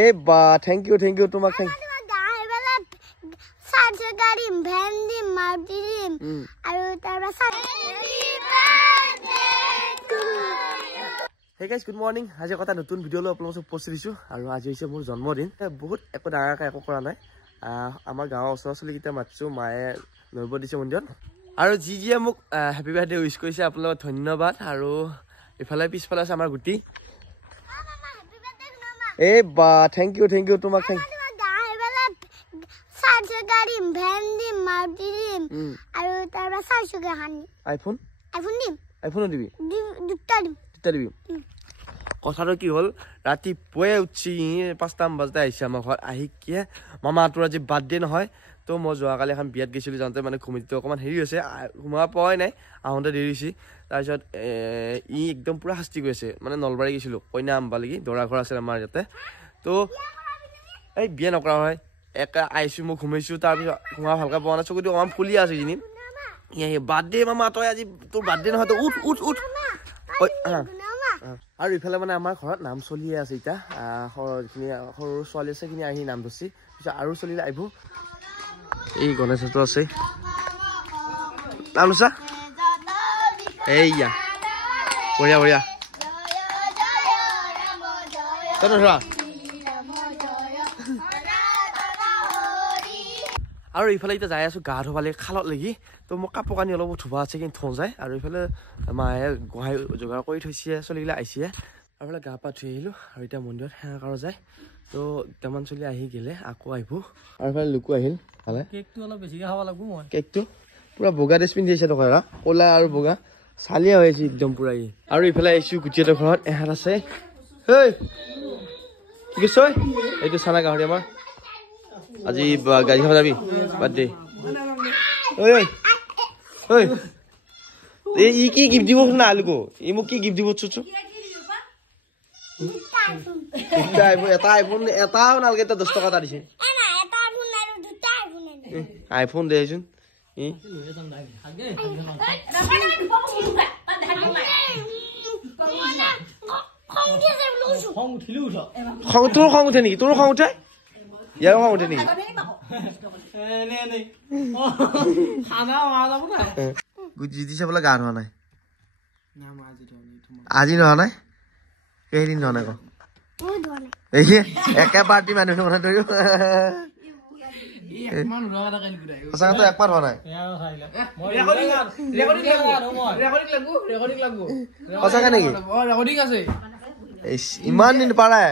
এ বা thank U তোমাক thank গাড়ি ভ্যান দিম মাৰুতি দিম আৰু তাৰবা Hey guys, good morning. আজি কথা নতুন ভিডিও লৈ আপোনালোকক পোষ্ট দিছো আৰু আজি হৈছে মোৰ জন্মদিন। বহুত একো ডাঙৰকৈ একো কৰা নাই। আমাৰ গাঁৱৰ ওচৰৰ চলিকিটা মাতছো মায়ে নৈব দিছে মন্দিৰত। আৰু যিয়ে মোক হেপী বাৰ্থডে উইশ কৰিছে আপোনালোকক ধন্যবাদ। আৰু ইফালে পিছফালে আছে আমাৰ গুটি। এ বা থ্যাংক ইউ তোমাক থ্যাংক গাড়ি ভ্যান দিম মারুতি দিম আৰু তাৰবা 400 খান আইফোন দিম আইফোনো দিবি দুটা দিবি কথাটো কি হ'ল ৰাতিপুৱাই উঠি 5টা বজাতে আহিছে আমাৰ ঘৰত আহি কি মামা তোৰ আজি বাৰ্থডে নহয় তো মই যোৱাকালি এখন বিয়াত গৈছিলোঁ যাওঁতে মানে কমিটিটো অকণমান হেৰি হৈছে সোমাব পৰাই নাই আহোঁতে দেৰি হৈছে তাৰপিছত ই একদম পূৰা শাস্তি কৰিছে মানে নলবাৰী গৈছিলোঁ কইনা আম্বা লাগি দৰা ঘৰ আছে আমাৰ ইয়াতে তো এই বিয়া নকৰা হয় একা আহিছোঁ মই ঘুমাইছোঁ তাৰপিছত ঘুমা ভালকৈ পোৱা নাই চকুটো অকণমান ফুলি আছে এইখিনি বাৰ্থডে মামা তই আজি তোৰ বাৰ্থডে নহয় তই উঠ আৰু ইফালে মানে আমাৰ ঘৰত নাম চলিয়ে আছে এতিয়া যিখিনি সৰু ছোৱালী আছে সেইখিনি আহি নাম ধৰছি পিছত আৰু চলিলে আহিব এই গণেশটো আছে নাম লৈছা এইয়া বঢ়িয়া তই নধৰা আৰু ইফালে এতিয়া যাই আছো গা ধুবালে খালত লাগি তো মই কাপোৰ কানি অলপ ধুবা আছে কিন্তু থওঁ যায় আৰু ইফালে মায়ে গোহাই যোগাৰ কৰি থৈছে চলিগিলা আহিছে আৰু ইফালে গা পা ধুই আহিলোঁ আৰু এতিয়া মন্দিৰত সেৱা কৰা যায় তো দুটামান চলি আহি গ'লে আকৌ আহিব আৰু ইফালে লুকু আহিল ভালে কেকটো অলপ বেছিকৈ খাব লাগিব মই কেকটো পূৰা বগা ড্ৰেছ পিন্ধি আহিছে টকা ক'লা আৰু বগা চালিয়া হৈ আছে একদম পূৰা আৰু ইফালে আহিছোঁ গুটিহঁতৰ ঘৰত এহাত আছে হেই কি কৈছ এইটো চানা গাহৰি আমাৰ আজি গাড়ী খাব যাবি বাৰ্থডে ঐ ই কি গিফ্ট দিব না আলুকো ই মোক কি গিফ্ট দিব চুচু এটা আইফোন এটাও নালাগে এটা 10 টকা এটা দিছে আইফোন দেচোন তোৰ খং উঠে নেকি তোৰ খং উঠে ইয়াৰ খং উঠে নেকি গুটি চাবলৈ গা ধোৱা নাই আজি নহোৱা নাই কেইদিন ধোৱা নাই একে পাৰ্টি মানুহ কথা ধৰিব সঁচাকৈ একবাৰ হোৱা নাই সঁচাকৈ নেকি ইমান দিন পাৰে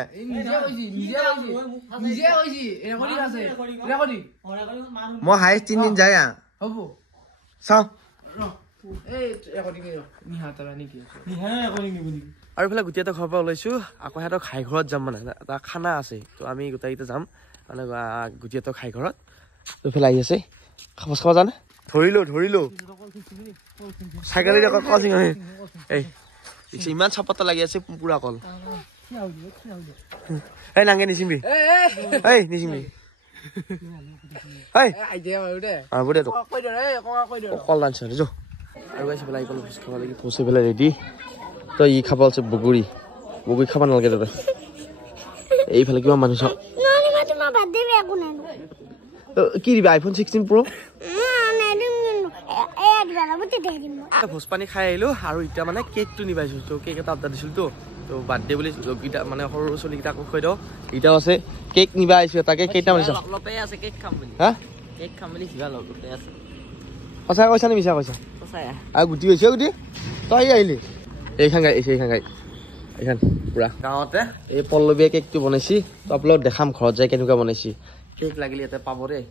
মই হাইষ্ট 3 দিন যায় চাওঁ আৰু ইফালে গোটেইটা ঘৰৰ পৰা ওলাইছোঁ আকৌ সিহঁতৰ খাই ঘৰত যাম মানে এটা খানা আছে তো আমি গোটেইকেইটা যাম মানে গোটেইহঁতৰ খাই ঘৰত তো ইফালে আহি আছে খাব খাব জানে ধৰিলোঁ চাইকেল এই ইমান চাপটা লাগি আছে পুৰা কল এই নাংগে নিচিমবি এই নিচিমবি কল আনছে যো আৰু গাইছে পেলাই কল ভোজ খাব লাগি ভোজ পেলাই ৰেডি তই ই খাব আছে বগৰী খাব নালাগে তই এইফালে কিবা মানুহ চাওঁ কি দিবি আইফোন 16 প্ৰ ভোজ পানী খাই আহিলোঁ আৰু এতিয়া মানে কেকটো নিবাইছোঁ তো কেক এটা অৰ্ডাৰ দিছিলোঁ তো বাৰ্থডে বুলি লগকেইটা মানে সৰু চলিকেইটা আকৌ কৈ দিওঁ এতিয়াও আছে কেক নিবা আহিছোঁ তাকে কেইটা মানিছোঁ সঁচাই কৈছা নে মিছা কৈছা আৰু গুটি হৈছে গুটি তই আহিলি এইখন গাড়ী এইখন পুৰা গাঁৱতে এই পল্লৱীয়ে কেকটো বনাইছি তো আপোনালোক দেখাম ঘৰত যাই কেনেকুৱা বনাইছি কেক লাগিলে ইয়াতে পাব দেই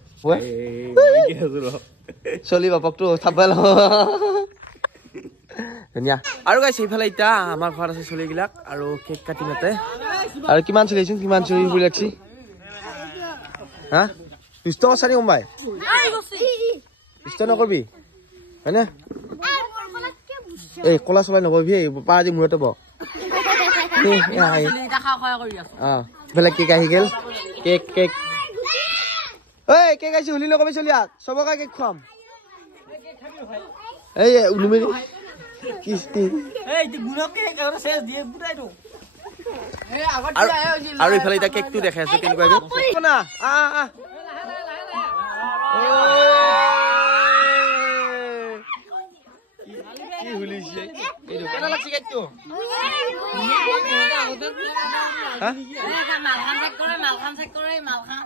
চলি বাপকটো চাবই লওঁ ধুনীয়া আৰু গাইছে এইফালে এতিয়া আমাৰ ঘৰত আছে চলিবিলাক আৰু কেক কাটিম ইয়াতে আৰু কিমান চলিছোঁ কিমান চলি বুলি লাগছি হা দুষ্ট চাৰি কোনবাই দুষ্ট নকৰবি হয়নে এই কলা চলাই নকৰিবি পাৰ আজি মূৰতে ব ইফালে কেক আহি গ'ল কেক ঐ কেক আহিছে হুলি নকবি চলিয়াক চবকে কেক খুৱাম এই উলুমি কিস্তি এই গুণকে শেষ দিয়ে বুঢ়াই আৰু ইফালে এতিয়া কেকটো দেখাই আছে কেনেকুৱা না কি হুলিছে এইটো কেনে লাগছে কেকটো মালখান চেক কৰে মালখান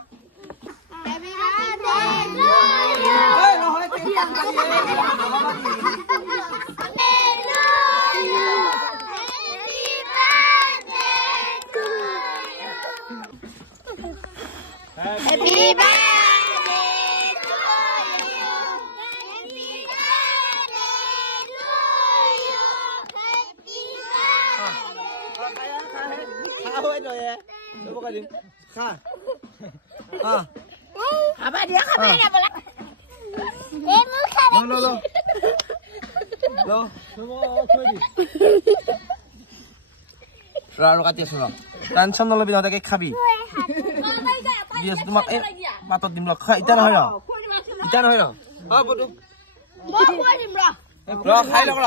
আৰু কাটি আছো টেনচন নলবি নহ'লে কেক খাবি দি আছো তোমাক এই মাতত দিম এতিয়া নহয় খাই লওক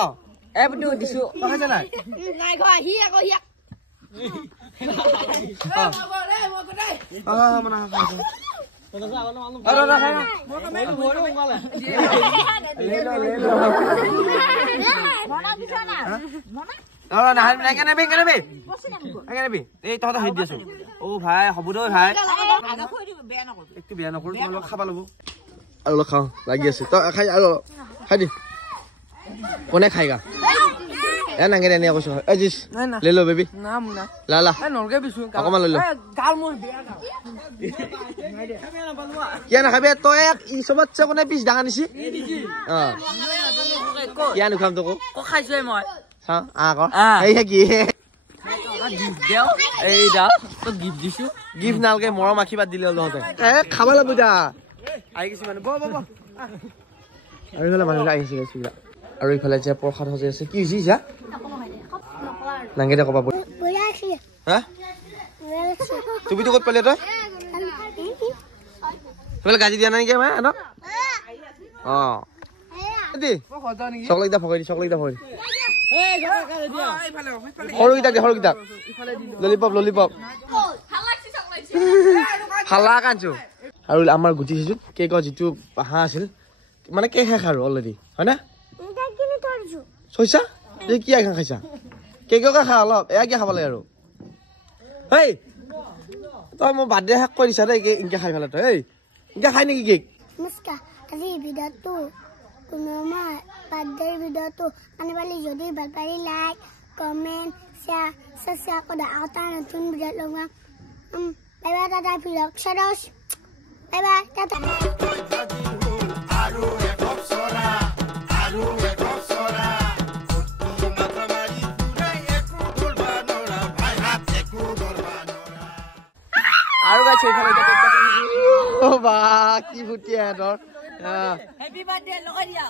দিছো খাইছে নাই ভাই হ'ব দে ভাই একটু বেয়া নকৰো তোমালোক খাবা ল'ব আৰু অলপ খাওঁ লাগি আছে তই খাই আৰু খাই দি কোনে খাইগা এ নাগে এনে কৈছো জিছ লৈ ল বেবি লা অকণমান লৈ ল কিয় নাখাবি তই চবতছে কোনে পিছ ডাঙৰ নিছি কিয় নোখাম তোক খাইছোৱে মই চাওঁ আকৌ এইয়া কি গিফ্ট নালগে মৰম আশীৰ্বাদ দিলে তহঁতে খাব লাগিব যা আহি গৈছে মানে আৰু ইফালে মানুহবিলাক আহিছে আৰু ইফালে যে প্ৰসাদ সজাই আছে কি হৈছে নাংগে ক'বা হা তুমিতো ক'ত পালি তই সেইফালে গাজি দিয়া নাই নেকি আমাৰ চকলেট ভগাই দি সৰুকেইটাক ললিপপ হালা কাঞ্চো আৰু আমাৰ গুটি চিছো কেকৰ যিটো হাঁহ আছিল মানে কেক শেষ আৰু অলৰেডি হয় না চইছা এই কি ঘাঁহ খাইছা কেককে খা অলপ এয়া কি খাব লাগে আৰু হেই তই মোৰ বাৰ্থডে শেষ কৰি দিছা দেই ইনকে খাই পেলাই তই এই ইনকে খাই নেকি কেক আজি ভিডিঅ'টো কোনোবাই বাৰ্থডেৰ ভিডিঅ'টো আনিবালি যদি ভাল পাৰি লাইক কমেণ্ট শ্বেয়াৰ ছাবস্ক্ৰাইব কৰা আৰু তাৰ নতুন ভিডিঅ' লগা bye bye Tata video' share bye bye Tata আৰু গাইছে এইফালে বা কি ফুটি আহে তোৰ হেপী বাৰ্থডে লগাই দিয়া